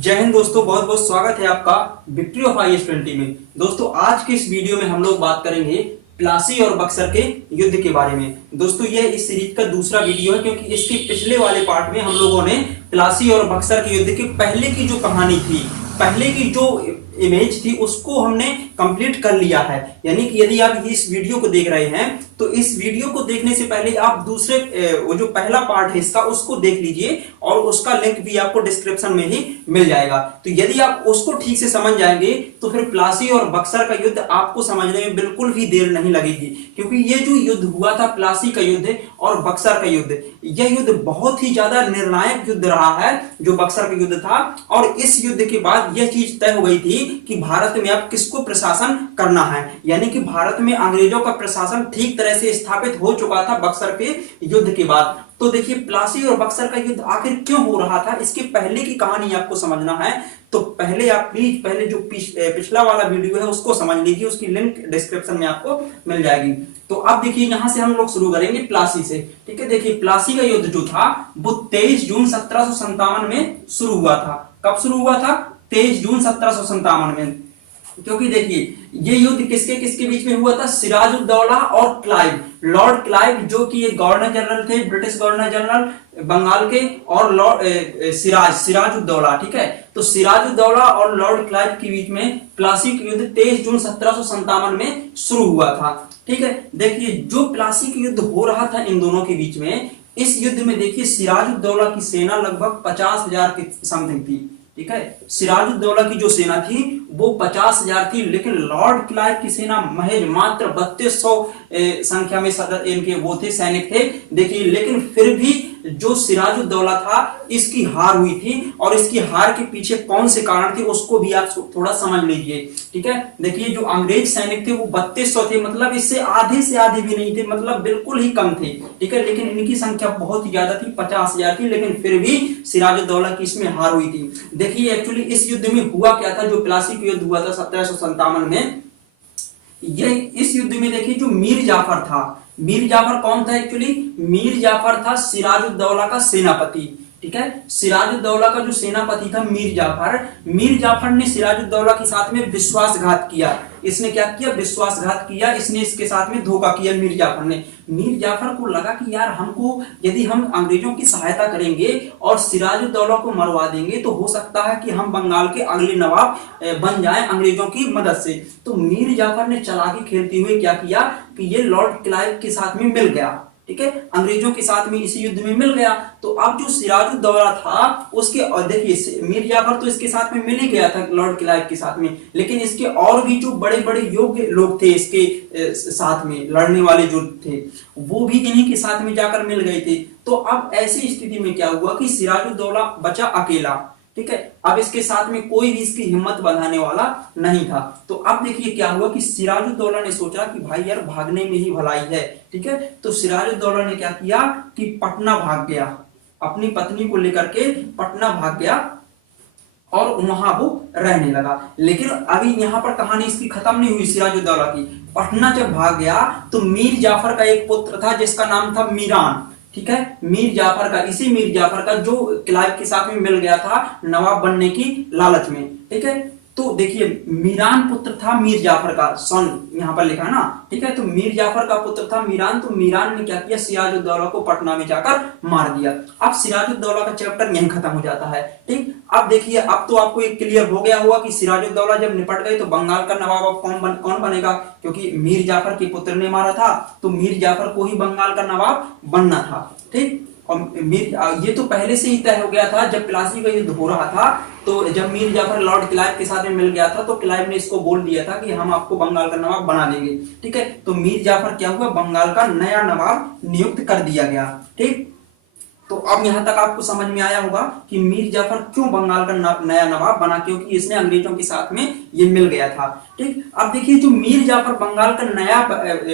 जय हिंद दोस्तों, बहुत बहुत स्वागत है आपका विक्ट्री ऑफ IS-20 में। दोस्तों आज के इस वीडियो में हम लोग बात करेंगे प्लासी और बक्सर के युद्ध के बारे में। दोस्तों यह इस सीरीज का दूसरा वीडियो है, क्योंकि इसके पिछले वाले पार्ट में हम लोगों ने प्लासी और बक्सर के युद्ध के पहले की जो कहानी थी, पहले की जो इमेज थी, उसको हमने कंप्लीट कर लिया है। यानी कि यदि आप इस वीडियो को देख रहे हैं तो इस वीडियो को देखने से पहले आप दूसरे वो जो पहला पार्ट है इसका, उसको देख लीजिए और उसका लिंक भी आपको डिस्क्रिप्शन में ही मिल जाएगा। तो यदि आप उसको ठीक से समझ जाएंगे तो फिर प्लासी और बक्सर का युद्ध आपको समझने में बिल्कुल भी देर नहीं लगेगी, क्योंकि ये जो युद्ध हुआ था प्लासी का युद्ध और बक्सर का युद्ध, यह युद्ध बहुत ही ज्यादा निर्णायक युद्ध रहा है जो बक्सर का युद्ध था। और इस युद्ध के बाद यह चीज तय हो गई थी कि भारत में अब किसको प्रशासन करना है, यानी कि भारत में अंग्रेजों का प्रशासन ठीक तरह से स्थापित हो चुका था बक्सर के युद्ध के बाद। तो देखिए प्लासी और बक्सर का युद्ध आखिर क्यों हो रहा था, इसके पहले की कहानी आपको समझना है। तो पहले आप प्लीज पहले जो पिछला वाला वीडियो है उसको समझ लीजिए, उसकी लिंक डिस्क्रिप्शन में आपको मिल जाएगी। तो अब देखिए यहां से हम लोग शुरू करेंगे प्लासी से। ठीक है, देखिए प्लासी का युद्ध जो था वो 23 जून 1757 में शुरू हुआ था। कब शुरू हुआ था? 23 जून 1757 में। क्योंकि देखिए ये युद्ध किसके किसके बीच में हुआ था? सिराजुद्दौला और क्लाइव, लॉर्ड क्लाइव जो कि एक गवर्नर जनरल थे, ब्रिटिश गवर्नर जनरल बंगाल के, और लॉर्ड सिराजुद्दौला। ठीक है, तो सिराजुद्दौला और लॉर्ड क्लाइव के बीच में प्लासी का युद्ध 23 जून 1757 में शुरू हुआ था। ठीक है, देखिए जो प्लासी का युद्ध हो रहा था इन दोनों के बीच में, इस युद्ध में देखिए सिराजुद्दौला की सेना लगभग 50,000 की समथिंग थी। ठीक है, सिराजुद्दौला की जो सेना थी वो 50,000 थी, लेकिन लॉर्ड क्लाइव की सेना महज मात्र 3200 संख्या में इनके वो थे, सैनिक थे। देखिए लेकिन फिर भी जो सिराजुद्दौला था इसकी हार हुई थी, और इसकी हार के पीछे कौन से कारण थे उसको भी आप थोड़ा समझ लीजिए। ठीक है, देखिए जो अंग्रेज सैनिक थे वो 3200 थे, मतलब इससे आधे से आधे भी नहीं थे, मतलब बिल्कुल ही कम थे। ठीक है, लेकिन इनकी संख्या बहुत ही ज्यादा थी, 50,000 थी, लेकिन फिर भी सिराजुद्दौला की इसमें हार हुई थी। देखिए एक्चुअली इस युद्ध में हुआ क्या था, जो प्लासी का युद्ध हुआ था 1757 में, ये इस युद्ध में देखिए जो मीर जाफर था, मीर जाफर कौन था? एक्चुअली मीर जाफर था सिराजुद्दौला का सेनापति। ठीक है, सिराजुद्दौला का जो सेनापति था मीर जाफर ने सिराजुद्दौला के साथ में विश्वासघात किया। इसने क्या किया? विश्वासघात किया, इसने इसके साथ में धोखा किया मीर जाफर ने। मीर जाफर को लगा कि यार हमको, यदि हम अंग्रेजों की सहायता करेंगे और सिराजुद्दौला को मरवा देंगे तो हो सकता है कि हम बंगाल के अगले नवाब बन जाएं अंग्रेजों की मदद से। तो मीर जाफर ने चालाकी खेलते हुए क्या किया कि ये लॉर्ड क्लाइव के साथ में मिल गया। ठीक है, अंग्रेजों के साथ में इसी युद्ध में मिल गया। तो अब जो सिराजुद्दौला था उसके, और देखिए मीर जाफर तो इसके साथ में मिल ही गया था लॉर्ड क्लाइव के साथ में, लेकिन इसके और भी जो बड़े बड़े योग्य लोग थे इसके साथ में लड़ने वाले जो थे, वो भी इन्हीं के साथ में जाकर मिल गए थे। तो अब ऐसी स्थिति में क्या हुआ कि सिराजुद्दौला बचा अकेला। ठीक है, अब इसके साथ में कोई भी इसकी हिम्मत बढ़ाने वाला नहीं था। तो अब देखिए क्या हुआ कि सिराजुद्दौला ने सोचा कि भाई यार भागने में ही भलाई है। ठीक है, तो सिराजुद्दौला ने क्या किया कि पटना भाग गया, अपनी पत्नी को लेकर के पटना भाग गया और वहां वो रहने लगा। लेकिन अभी यहां पर कहानी इसकी खत्म नहीं हुई सिराजुद्दौला की। पटना जब भाग गया तो मीर जाफर का एक पुत्र था जिसका नाम था मीरान। ठीक है, मीर जाफर का, इसी मीर जाफर का जो क्लाइव के साथ में मिल गया था नवाब बनने की लालच में। ठीक है, तो देखिए मीरान पुत्र था मीर जाफर का, सन यहां पर लिखा है ना। ठीक है, तो मीर जाफर का पुत्र था मीरान। तो मीरान ने क्या किया? सिराजुद्दौला को पटना में जाकर मार दिया। अब सिराजुद्दौला का चैप्टर यहीं खत्म हो जाता है। ठीक, अब देखिए अब तो आपको एक क्लियर हो गया होगा कि सिराजुद्दौला जब निपट गए तो बंगाल का नवाब अब कौन बनेगा, क्योंकि मीर जाफर के पुत्र ने मारा था तो मीर जाफर को ही बंगाल का नवाब बनना था। ठीक, और ये तो पहले से ही तय हो गया था जब प्लासी का युद्ध हो रहा था। तो जब मीर जाफर लॉर्ड क्लाइव के साथ में मिल गया था तो क्लाइव ने इसको बोल दिया था कि हम आपको बंगाल का नवाब बना देंगे। ठीक है, तो मीर जाफर क्या हुआ? बंगाल का नया नवाब नियुक्त कर दिया गया। ठीक, तो अब यहां तक आपको समझ में आया होगा कि मीर जाफर क्यों बंगाल का नया नवाब बना, क्योंकि इसने अंग्रेजों के साथ में ये मिल गया था। ठीक। अब देखिए जो मीर जाफर बंगाल का नया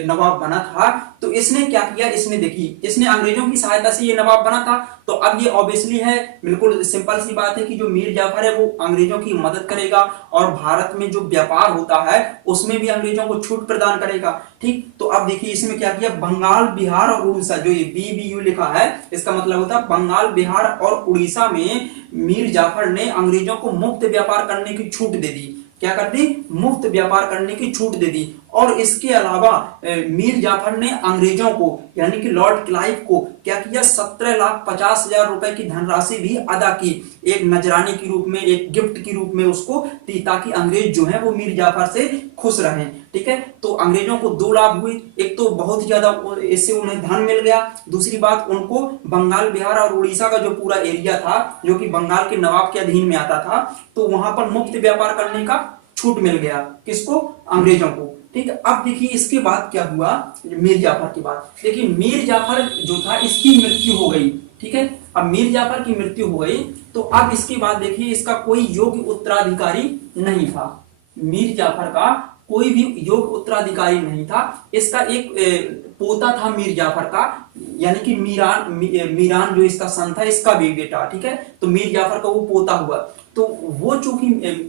नवाब बना था, तो इसने क्या किया, इसने देखिए इसने अंग्रेजों की सहायता से ये नवाब बना था। तो अब ये ऑब्वियसली है, बिल्कुल सिंपल सी बात है कि जो मीर जाफर है वो अंग्रेजों की मदद करेगा और भारत में जो व्यापार होता है उसमें भी अंग्रेजों को छूट प्रदान करेगा। ठीक। तो अब देखिए इसमें क्या किया, बंगाल, बिहार और उड़ीसा, जो ये BBU लिखा है इसका मतलब होता है बंगाल, बिहार और उड़ीसा में मीर जाफर ने अंग्रेजों को मुफ्त व्यापार करने की छूट दे दी। क्या कर दी, मुफ्त व्यापार करने की छूट दे दी। और इसके अलावा मीर जाफर ने अंग्रेजों को यानी कि लॉर्ड क्लाइव को क्या किया, 17,50,000 रुपए की धनराशि भी अदा की, एक नजराने के रूप में, एक गिफ्ट के रूप में उसको दी, ताकि अंग्रेज जो है वो मीर जाफर से खुश रहें। ठीक है। तो अंग्रेजों को दो लाभ हुए, एक तो बहुत ही ज्यादा इससे उन्हें धन मिल गया, दूसरी बात उनको बंगाल, बिहार और उड़ीसा का जो पूरा एरिया था जो कि बंगाल के नवाब के अधीन में आता था, तो वहां पर मुफ्त व्यापार करने का छूट मिल गया। किसको, अंग्रेजों को। ठीक है। अब देखिए इसके बाद क्या हुआ, मीर जाफर की बात देखिए, मीर जाफर जो था इसकी मृत्यु हो गई। ठीक है। अब मीर जाफर की मृत्यु हो गई, तो अब इसके बाद देखिए इसका कोई योग्य उत्तराधिकारी नहीं था। मीर जाफर का कोई भी योग्य उत्तराधिकारी नहीं था। इसका एक पोता था मीर जाफर का, यानी कि मीरान जो इसका सन था, इसका भी बेटा। ठीक है। तो मीर जाफर का वो पोता हुआ। तो वो चूंकि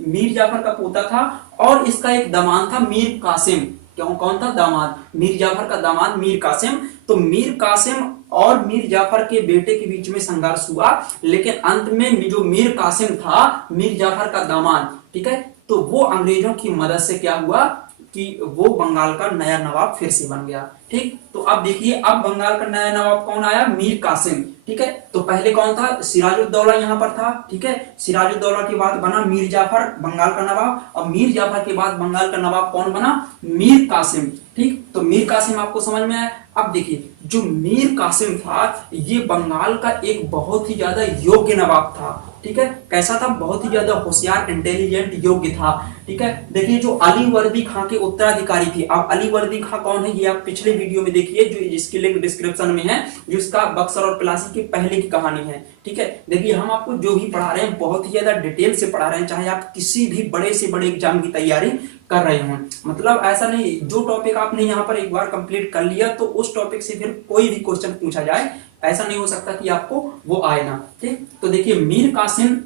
मीर जाफर का पोता था और इसका एक दामाद था मीर कासिम। क्यों, कौन था, दामाद, मीर जाफर का दामाद मीर कासिम। तो मीर कासिम और मीर जाफर के बेटे के बीच में संघर्ष हुआ, लेकिन अंत में जो मीर कासिम था, मीर जाफर का दामाद, ठीक है, तो वो अंग्रेजों की मदद से क्या हुआ कि वो बंगाल का नया नवाब फिर से बन गया। ठीक। तो अब देखिए अब बंगाल का नया नवाब कौन आया, मीर कासिम। ठीक है। तो पहले कौन था, सिराजुद्दौला यहां पर था। ठीक है। सिराजुद्दौला के बाद बना मीर जाफर बंगाल का नवाब, और मीर जाफर के बाद बंगाल का नवाब कौन बना, मीर कासिम। ठीक। तो मीर कासिम आपको समझ में आया। अब देखिए जो मीर कासिम था ये बंगाल का एक बहुत ही ज्यादा योग्य नवाब था। ठीक है। कैसा था, बहुत ही ज्यादा होशियार, इंटेलिजेंट, योग्य था। ठीक है। देखिए जो अली वर्दी खां के उत्तराधिकारी थे, अब अली वर्दी खां कौन है ये आप पिछले वीडियो में देखिए, जो जिसकी लिंक डिस्क्रिप्शन में है, जिसका बक्सर और प्लासी के पहले की कहानी है। ठीक है। देखिए हम आपको जो भी पढ़ा रहे हैं बहुत ही ज्यादा डिटेल से पढ़ा रहे हैं, चाहे आप किसी भी बड़े से बड़े एग्जाम की तैयारी कर रहे हो। मतलब ऐसा नहीं, जो टॉपिक आपने यहाँ पर एक बार कंप्लीट कर लिया तो उस टॉपिक से फिर कोई भी क्वेश्चन पूछा जाए, ऐसा नहीं हो सकता कि आपको वो आए ना। ठीक। तो देखिए मीर कासिम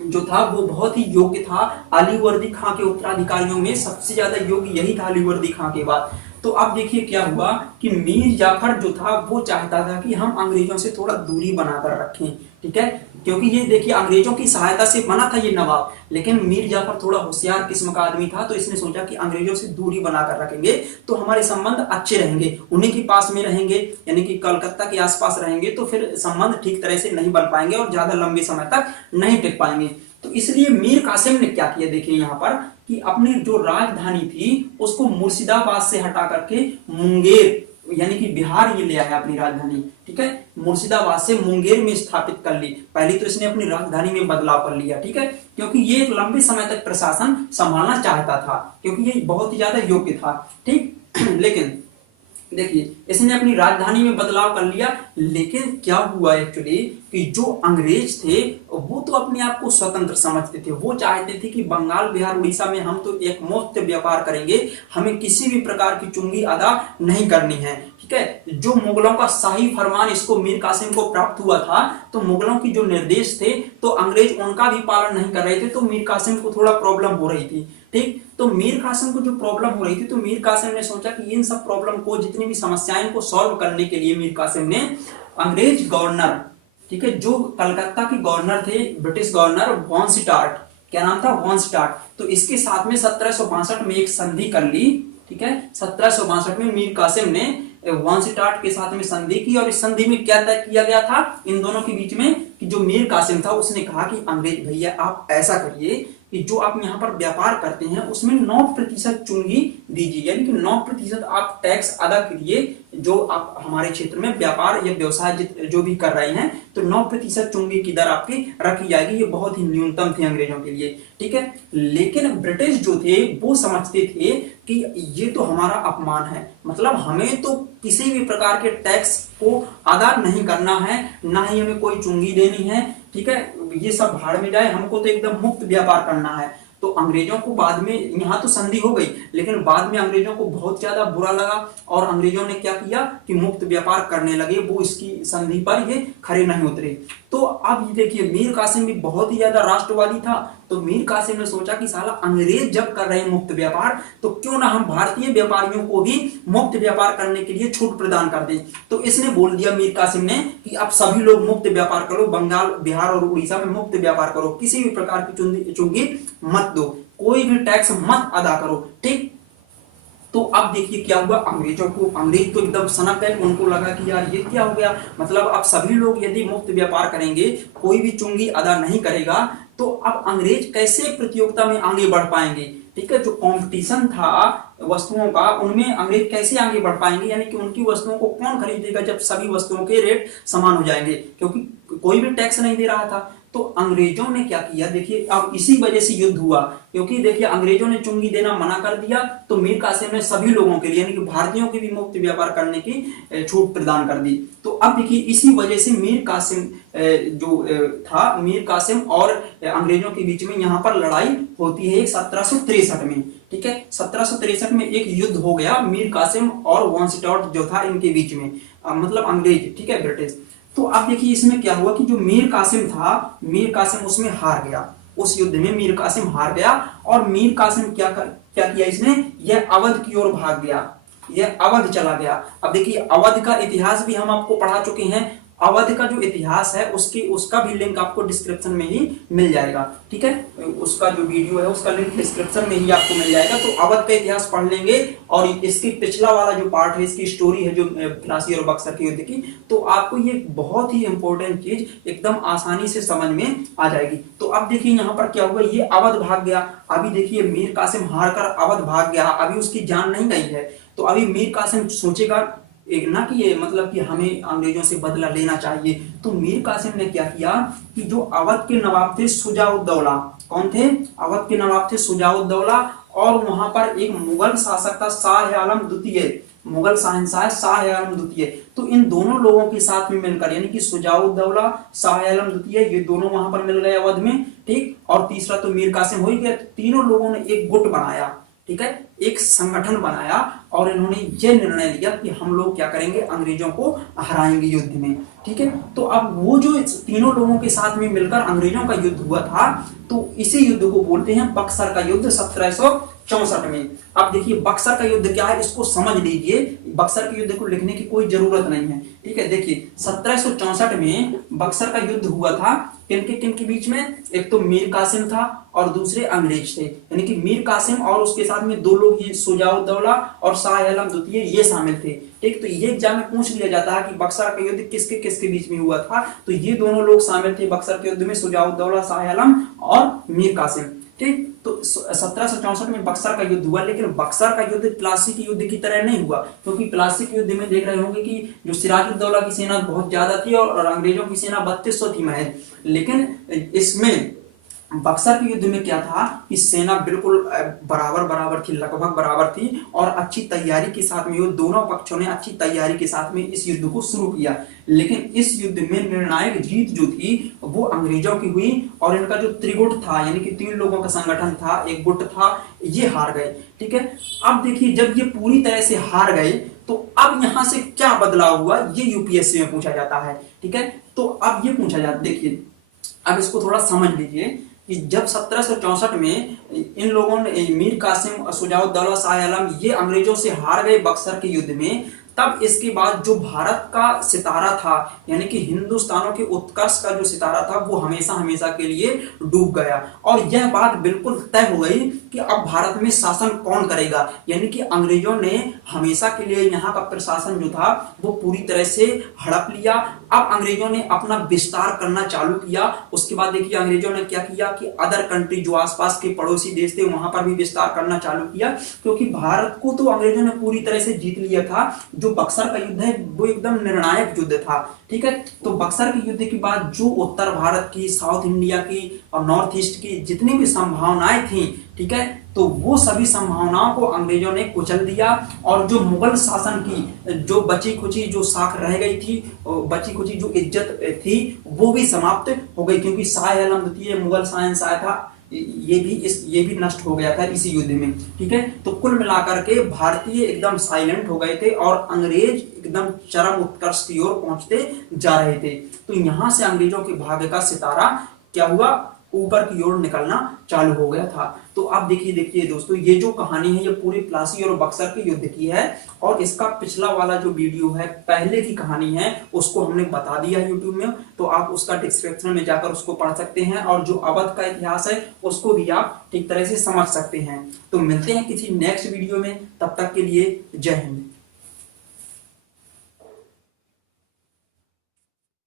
जो था वो बहुत ही योग्य था। अली वर्दी खां के उत्तराधिकारियों में सबसे ज्यादा योग्य यही था, अली वर्दी खां के बाद। तो अब देखिए क्या हुआ कि मीर जाफर जो था वो चाहता था कि हम अंग्रेजों से थोड़ा दूरी बनाकर रखें। ठीक है। क्योंकि ये देखिए अंग्रेजों की सहायता से बना था ये नवाब, लेकिन मीर जाफर थोड़ा होशियार किस्म का आदमी था, तो इसने सोचा कि अंग्रेजों से दूरी बनाकर रखेंगे तो हमारे संबंध अच्छे रहेंगे, उन्हीं के पास में रहेंगे, यानी कि कलकत्ता के आसपास रहेंगे, तो फिर संबंध ठीक तरह से नहीं बन पाएंगे और ज्यादा लंबे समय तक नहीं टिक पाएंगे। तो इसलिए मीर कासिम ने क्या किया, देखिए यहाँ पर कि अपनी जो राजधानी थी उसको मुर्शिदाबाद से हटा करके मुंगेर यानी कि बिहार ये ले आया अपनी राजधानी। ठीक है। मुर्शिदाबाद से मुंगेर में स्थापित कर ली। पहले तो इसने अपनी राजधानी में बदलाव कर लिया। ठीक है। क्योंकि ये एक लंबे समय तक प्रशासन संभालना चाहता था, क्योंकि ये बहुत ही ज्यादा योग्य था। ठीक। लेकिन देखिए इसने अपनी राजधानी में बदलाव कर लिया, लेकिन क्या हुआ एक्चुअली कि जो अंग्रेज थे वो तो अपने आप को स्वतंत्र समझते थे। वो चाहते थे कि बंगाल, बिहार, उड़ीसा में हम तो एक मुफ्त व्यापार करेंगे, हमें किसी भी प्रकार की चुंगी अदा नहीं करनी है। ठीक है। जो मुगलों का शाही फरमान इसको मीर कासिम को प्राप्त हुआ था, तो मुगलों की जो निर्देश थे तो अंग्रेज उनका भी पालन नहीं कर रहे थे, तो मीर कासिम को थोड़ा प्रॉब्लम हो रही थी। ठीक। तो मीर कासिम को जो प्रॉब्लम हो रही थी, तो मीर कासिम ने सोचा कि इन सब प्रॉब्लम को, जितनी भी समस्याएं को सॉल्व करने के लिए मीर कासिम ने अंग्रेज गवर्नर, ठीक है, जो कलकत्ता के गवर्नर थे, ब्रिटिश गवर्नर वॉनस्टार्ट, क्या नाम था, वॉनस्टार्ट, तो इसके साथ में 1762 में एक संधि कर ली। ठीक है। 1762 में मीर कासिम ने वॉनस्टार्ट के साथ में संधि की, और इस संधि में क्या तय किया गया था इन दोनों के बीच में कि जो मीर कासिम था उसने कहा कि अंग्रेज भैया आप ऐसा करिए कि जो आप यहाँ पर व्यापार करते हैं उसमें 9% चुंगी दीजिए, यानी कि 9% आप टैक्स अदा करिए। जो आप हमारे क्षेत्र में व्यापार या व्यवसाय जो भी कर रहे हैं, तो 9% चुंगी की दर आपकी रखी जाएगी। ये बहुत ही न्यूनतम थी अंग्रेजों के लिए। ठीक है। लेकिन ब्रिटिश जो थे वो समझते थे कि ये तो हमारा अपमान है, मतलब हमें तो किसी भी प्रकार के टैक्स को अदा नहीं करना है, ना ही हमें कोई चुंगी देनी है। ठीक है। ये सब भाड़ में जाए, हमको तो एकदम मुक्त व्यापार करना है। तो तो अंग्रेजों को बाद में यहाँ तो संधि हो गई, लेकिन बाद में अंग्रेजों को बहुत ज्यादा बुरा लगा और अंग्रेजों ने क्या किया कि मुक्त व्यापार करने लगे, वो इसकी संधि पर ये खरे नहीं उतरे। तो अब ये देखिए मीर कासिम भी बहुत ही ज्यादा राष्ट्रवादी था, तो मीर कासिम ने सोचा कि साला अंग्रेज जब कर रहे हैं मुक्त व्यापार, तो क्यों ना हम भारतीय व्यापारियों को भी मुक्त व्यापार करने के लिए छूट प्रदान कर दें। तो इसने बोल दिया मीर कासिम ने कि अब सभी लोग मुक्त व्यापार करो, बंगाल, बिहार और उड़ीसा में मुक्त व्यापार करो, किसी भी प्रकार की चुंगी मत दो, कोई भी टैक्स मत अदा करो, ठीक। तो अब देखिए क्या हुआ, अंग्रेज तो एकदम सनक गए, उनको लगा कि यार ये क्या हो गया, मतलब अब सभी लोग यदि मुक्त व्यापार करेंगे, कोई भी चुंगी अदा नहीं करेगा, तो अब अंग्रेज कैसे प्रतियोगिता में आगे बढ़ पाएंगे, ठीक है। जो कंपटीशन था वस्तुओं का, उनमें अंग्रेज कैसे आगे बढ़ पाएंगे, यानी कि उनकी वस्तुओं को कौन खरीदेगा जब सभी वस्तुओं के रेट समान हो जाएंगे, क्योंकि कोई भी टैक्स नहीं दे रहा था। तो अंग्रेजों ने क्या किया, देखिए अब इसी वजह से युद्ध हुआ, क्योंकि देखिए अंग्रेजों ने चुंगी देना मना कर दिया, तो मीर कासिम ने सभी लोगों के लिए यानी कि भारतीयों के भी मुक्त व्यापार करने की छूट प्रदान कर दी। तो अब देखिए इसी वजह से मीर कासिम जो था, मीर कासिम और अंग्रेजों के बीच में यहाँ पर लड़ाई होती है 1763 में, ठीक है। 1763 में एक युद्ध हो गया मीर कासिम और वॉनस्टार्ट जो था इनके बीच में, मतलब अंग्रेज, ठीक है, ब्रिटिश। तो अब देखिए इसमें क्या हुआ कि जो मीर कासिम था, मीर कासिम उसमें हार गया, उस युद्ध में मीर कासिम हार गया, और मीर कासिम क्या किया इसने, यह अवध की ओर भाग गया, यह अवध चला गया। अब देखिए अवध का इतिहास भी हम आपको पढ़ा चुके हैं, अवध का जो इतिहास है उसका भी लिंक आपको डिस्क्रिप्शन में ही मिल जाएगा, ठीक है, उसका जो वीडियो है उसका लिंक डिस्क्रिप्शन में ही आपको मिल जाएगा। तो अवध का इतिहास पढ़ लेंगे, और इसकी पिछला वाला जो पार्ट है, इसकी स्टोरी है जो प्लासी और बक्सर के युद्ध की, तो आपको ये बहुत ही इंपॉर्टेंट चीज एकदम आसानी से समझ में आ जाएगी। तो अब देखिए यहाँ पर क्या हुआ, ये अवध भाग गया। अभी देखिए मीर कासिम हार कर अवध भाग गया, अभी उसकी जान नहीं गई है, तो अभी मीर कासिम सोचेगा एक ना कि ये मतलब कि हमें अंग्रेजों से बदला लेना चाहिए। तो मीर कासिम ने क्या किया कि जो अवध के नवाब थे शुजाउद्दौला, कौन थे, अवध के नवाब थे शुजाउद्दौला, और वहां पर एक मुगल शासक था शाह आलम द्वितीय, मुगल शहंशाह शाह आलम द्वितीय। तो इन दोनों लोगों के साथ में मिलकर, यानी कि शुजाउद्दौला, शाह आलम द्वितीय, ये दोनों वहां पर मिल गए अवध में, ठीक। और तीसरा तो मीर कासिम हो ही गया। तो तीनों लोगों ने एक गुट बनाया, ठीक है, एक संगठन बनाया, और इन्होंने ये निर्णय लिया कि हम लोग क्या करेंगे, अंग्रेजों को हराएंगे युद्ध में, ठीक है। तो अब वो जो तीनों लोगों के साथ में मिलकर अंग्रेजों का युद्ध हुआ था, तो इसी युद्ध को बोलते हैं बक्सर का युद्ध 1764 में। अब देखिए बक्सर का युद्ध क्या है, इसको समझ लीजिए, बक्सर के युद्ध को लिखने की कोई जरूरत नहीं है, ठीक है। देखिए 1764 में बक्सर का युद्ध हुआ था, किन के बीच में, एक तो मीर कासिम था और दूसरे अंग्रेज थे, यानी कि मीर कासिम और उसके साथ में दो लोग, ये शुजाउद्दौला और शाह आलम द्वितीय, ये शामिल थे, ठीक। तो ये एग्जाम में पूछ लिया जाता है कि बक्सर का युद्ध किसके किसके बीच में हुआ था, तो ये दोनों लोग शामिल थे बक्सर के युद्ध में, शुजाउद्दौला, शाह आलम और मीर कासिम, ठीक। तो 1764 में बक्सर का युद्ध हुआ, लेकिन बक्सर का युद्ध प्लासी के युद्ध की तरह नहीं हुआ, क्योंकि प्लासी के युद्ध में देख रहे होंगे कि जो सिराजुद्दौला की सेना बहुत ज्यादा थी और अंग्रेजों की सेना 3200 थी महज, लेकिन इसमें बक्सर के युद्ध में क्या था कि सेना बिल्कुल बराबर थी, लगभग बराबर थी, और अच्छी तैयारी के साथ में, दोनों पक्षों ने अच्छी तैयारी के साथ में इस युद्ध को शुरू किया। लेकिन इस युद्ध में निर्णायक जीत जो थी वो अंग्रेजों की हुई, और इनका जो त्रिगुट था, यानी कि 3 लोगों का संगठन था, एक गुट था, ये हार गए, ठीक है। अब देखिए जब ये पूरी तरह से हार गए, तो अब यहां से क्या बदलाव हुआ, ये यूपीएससी में पूछा जाता है, ठीक है। तो अब ये पूछा जाता, देखिए अब इसको थोड़ा समझ लीजिए कि जब 1764 में इन लोगों ने, मीर कासिम, शुजाउद्दौला, शाह आलम, ये अंग्रेजों से हार गए बक्सर के युद्ध में, तब इसके बाद जो भारत का सितारा था, यानी कि हिंदुस्तानों के उत्कर्ष का जो सितारा था, वो हमेशा हमेशा के लिए डूब गया। और यह बात बिल्कुल तय हो गई कि अब भारत में शासन कौन करेगा, यानी कि अंग्रेजों ने हमेशा के लिए यहाँ का प्रशासन जो था वो पूरी तरह से हड़प लिया। अब अंग्रेजों ने अपना विस्तार करना चालू किया। उसके बाद देखिए अंग्रेजों ने क्या किया कि अदर कंट्री, जो आसपास के पड़ोसी देश थे, वहां पर भी विस्तार करना चालू किया, क्योंकि भारत को तो अंग्रेजों ने पूरी तरह से जीत लिया था। जो बक्सर का युद्ध है वो एकदम निर्णायक युद्ध था, ठीक है। तो बक्सर के युद्ध के बाद जो उत्तर भारत की, साउथ इंडिया की और नॉर्थ ईस्ट की जितनी भी संभावनाएं थी, ठीक है, तो वो सभी संभावनाओं को अंग्रेजों ने कुचल दिया। और जो मुगल शासन की जो बची खुची जो साख रह गई थी, बची खुची जो इज्जत थी, वो भी समाप्त हो गई, क्योंकि शाह आलम द्वितीय मुगल शहंशाह था, ये भी नष्ट हो गया था इसी युद्ध में। ठीक है, तो कुल मिलाकर के भारतीय एकदम साइलेंट हो गए थे और अंग्रेज एकदम चरम उत्कर्ष की ओर पहुंचते जा रहे थे। तो यहां से अंग्रेजों के भाग्य का सितारा क्या हुआ, ऊपर की ओर निकलना चालू हो गया था। तो अब देखिए दोस्तों, ये जो कहानी है ये पूरी प्लासी और बक्सर के युद्ध की है, और इसका पिछला वाला जो वीडियो है पहले की कहानी है उसको हमने बता दिया है यूट्यूब में, तो आप उसका डिस्क्रिप्शन में जाकर उसको पढ़ सकते हैं, और जो अवध का इतिहास है उसको भी आप ठीक तरह से समझ सकते हैं। तो मिलते हैं किसी नेक्स्ट वीडियो में, तब तक के लिए जय हिंद।